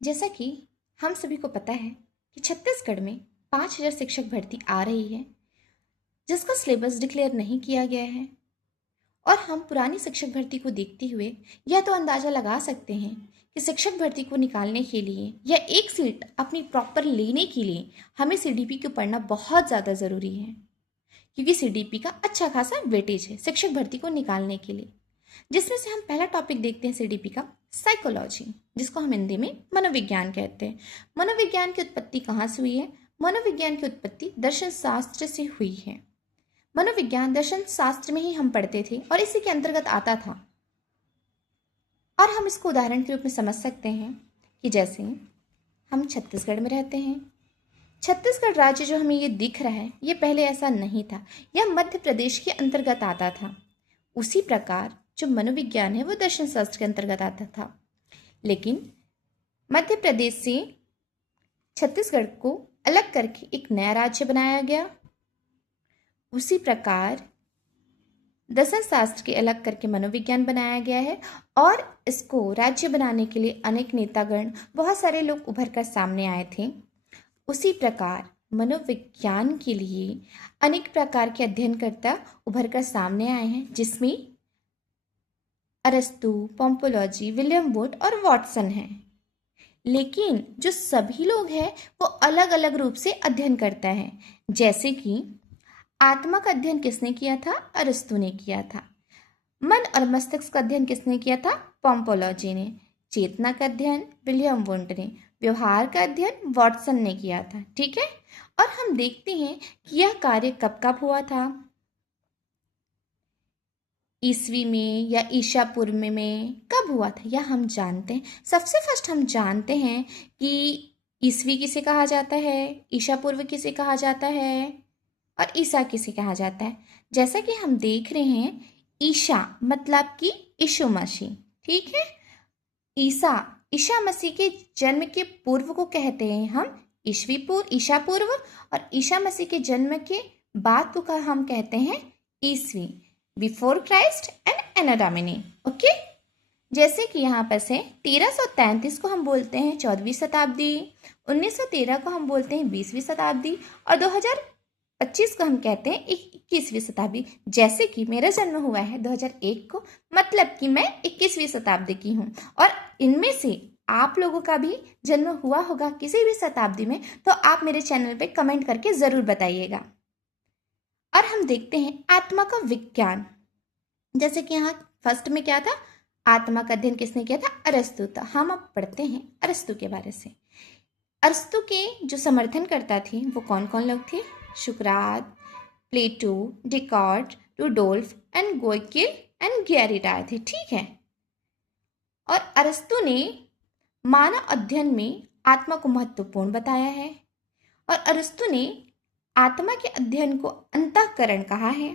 जैसा कि हम सभी को पता है कि छत्तीसगढ़ में 5,000 शिक्षक भर्ती आ रही है, जिसका सिलेबस डिक्लेयर नहीं किया गया है। और हम पुरानी शिक्षक भर्ती को देखते हुए यह तो अंदाज़ा लगा सकते हैं कि शिक्षक भर्ती को निकालने के लिए या एक सीट अपनी प्रॉपर लेने के लिए हमें सीडीपी को पढ़ना बहुत ज़्यादा ज़रूरी है, क्योंकि सीडीपी का अच्छा खासा वेटेज है शिक्षक भर्ती को निकालने के लिए। जिसमें से हम पहला टॉपिक देखते हैं सीडीपी का, साइकोलॉजी, जिसको हम हिंदी में मनोविज्ञान कहते हैं। मनोविज्ञान की उत्पत्ति कहाँ से हुई है? मनोविज्ञान की उत्पत्ति दर्शन शास्त्र से हुई है। मनोविज्ञान दर्शन शास्त्र में ही हम पढ़ते थे और इसी के अंतर्गत आता था। और हम इसको उदाहरण के रूप में समझ सकते हैं कि जैसे हम छत्तीसगढ़ में रहते हैं। छत्तीसगढ़ राज्य जो हमें ये दिख रहा है, ये पहले ऐसा नहीं था, यह मध्य प्रदेश के अंतर्गत आता था। उसी प्रकार जो मनोविज्ञान है वो दर्शन शास्त्र के अंतर्गत आता था, लेकिन मध्य प्रदेश से छत्तीसगढ़ को अलग करके एक नया राज्य बनाया गया। उसी प्रकार दर्शन शास्त्र के अलग करके मनोविज्ञान बनाया गया है और इसको राज्य बनाने के लिए अनेक नेतागण, बहुत सारे लोग उभर कर सामने आए थे। उसी प्रकार मनोविज्ञान के लिए अनेक प्रकार के अध्ययनकर्ता उभर कर सामने आए हैं, जिसमें अरस्तु, पोम्पोलॉजी, विलियम वुड और वॉटसन हैं। लेकिन जो सभी लोग हैं वो अलग अलग रूप से अध्ययन करता है। जैसे कि आत्मा का अध्ययन किसने किया था? अरस्तु ने किया था। मन और मस्तिष्क का अध्ययन किसने किया था? पोम्पोलॉजी ने। चेतना का अध्ययन विलियम वुड ने। व्यवहार का अध्ययन वॉटसन ने किया था। ठीक है, और हम देखते हैं कि यह कार्य कब कब हुआ था। ईसवी में या ईसा पूर्व में कब हुआ था यह हम जानते हैं। सबसे फर्स्ट हम जानते हैं कि ईसवी किसे कहा जाता है, ईसा पूर्व किसे कहा जाता है और ईसा किसे कहा जाता है। जैसा कि हम देख रहे हैं, ईसा मतलब कि यीशु मसीह। ठीक है, ईसा मसीह के जन्म के पूर्व को कहते हैं हम ईसा पूर्व, और ईसा मसीह के जन्म के बाद को हम कहते हैं ईसवी, before Christ and Anno Domini. Okay, जैसे कि यहाँ पर से 1333 को हम बोलते हैं 14वीं शताब्दी, 1913 को हम बोलते हैं 20वीं शताब्दी और 2025 को हम कहते हैं 21वीं शताब्दी। जैसे कि मेरा जन्म हुआ है 2001 को, मतलब कि मैं 21वीं शताब्दी की हूँ, और इनमें से आप लोगों का भी जन्म हुआ होगा किसी भी शताब्दी में, तो आप मेरे चैनल पे कमेंट करके ज़रूर बताइएगा। और हम देखते हैं आत्मा का विज्ञान। जैसे कि यहाँ फर्स्ट में क्या था? आत्मा का अध्ययन किसने किया था? अरस्तु था। हम अब पढ़ते हैं अरस्तु के बारे से। अरस्तु के जो समर्थन करता थे वो कौन कौन लोग थे? सुकरात, प्लेटो, डिकॉर्ट, रुडोल्फ एंड गोइकिल एंड गैरीडाय थे। ठीक है, और अरस्तु ने मानव अध्ययन में आत्मा को महत्वपूर्ण बताया है, और अरस्तु ने आत्मा के अध्ययन को अंतःकरण कहा है।